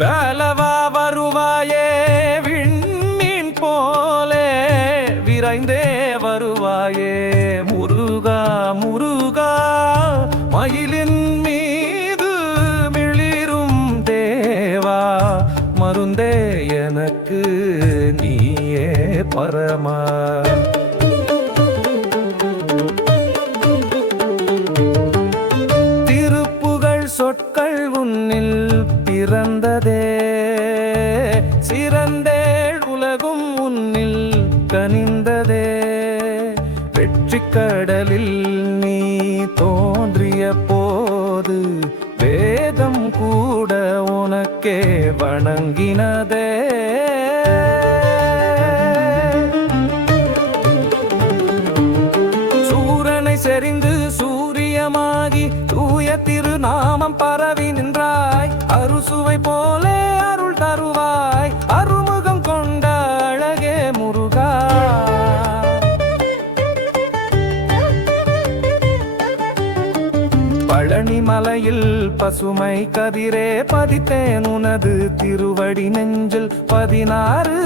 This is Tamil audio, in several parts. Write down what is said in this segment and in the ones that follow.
வேலவா வருவாயே விண்மீன் போலே விரைந்தே வருவாயே முருகா முருகா மயிலின் மீது மிளிரும் தேவா மருந்தே எனக்கு நீயே பரமா திருப்புகழ் சொற்கள் உன்னில் பிறந்ததே சிறந்தேள் உலகும் உன்னில் கனிந்ததே வெற்றி கடலில் நீ தோன்றிய போது வேதம் கூட உனக்கே வணங்கினதே சூரனை செறிந்து சூரியமாகி தூய திருநாமம் பரவி நின்றாய் அறுசுவை போலே அருள் தருவாய் அருமுகம் கொண்ட அழகே முருகா பழனி மலையில் பசுமை கதிரே பதித்தேன் உனது திருவடி நெஞ்சில் 16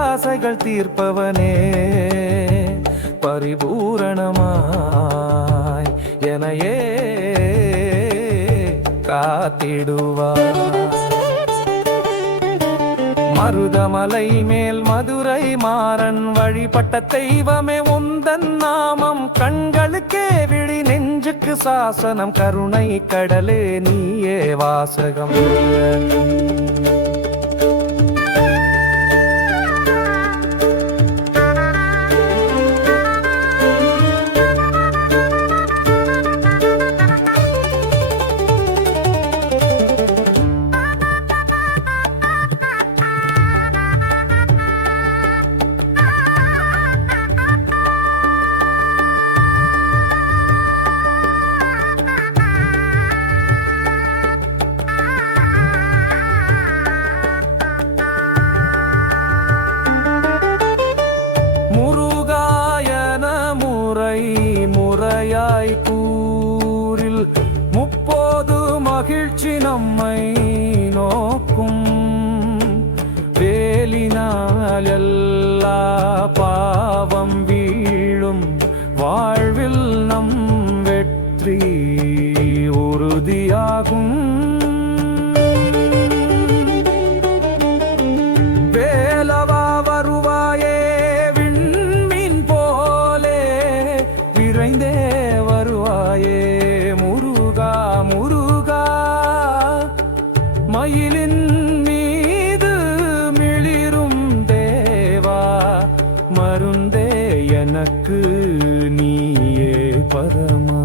ஆசைகள் தீர்ப்பவனே பரிபூரணமாய் எனையே காத்திடுவார் மருதமலை மேல் மதுரை மாறன் வழிபட்ட தெய்வமே உந்தன் நாமம் கண்களுக்கே விழி நெஞ்சுக்கு சாசனம் கருணை கடலே நீயே வாசகம் முறையாய் கூறில் முப்போது மகிழ்ச்சி நம்மை நோக்கும் வேலினால் எல்லா பாவம் வீழும் வாழ்வில் நம் வெற்றி உறுதியாகும் வேலவா வருவாயே விரைந்தே வருவாயே முருகா முருகா மயிலின் மீது மிளிரும் தேவா மருந்தே எனக்கு நீயே பரமா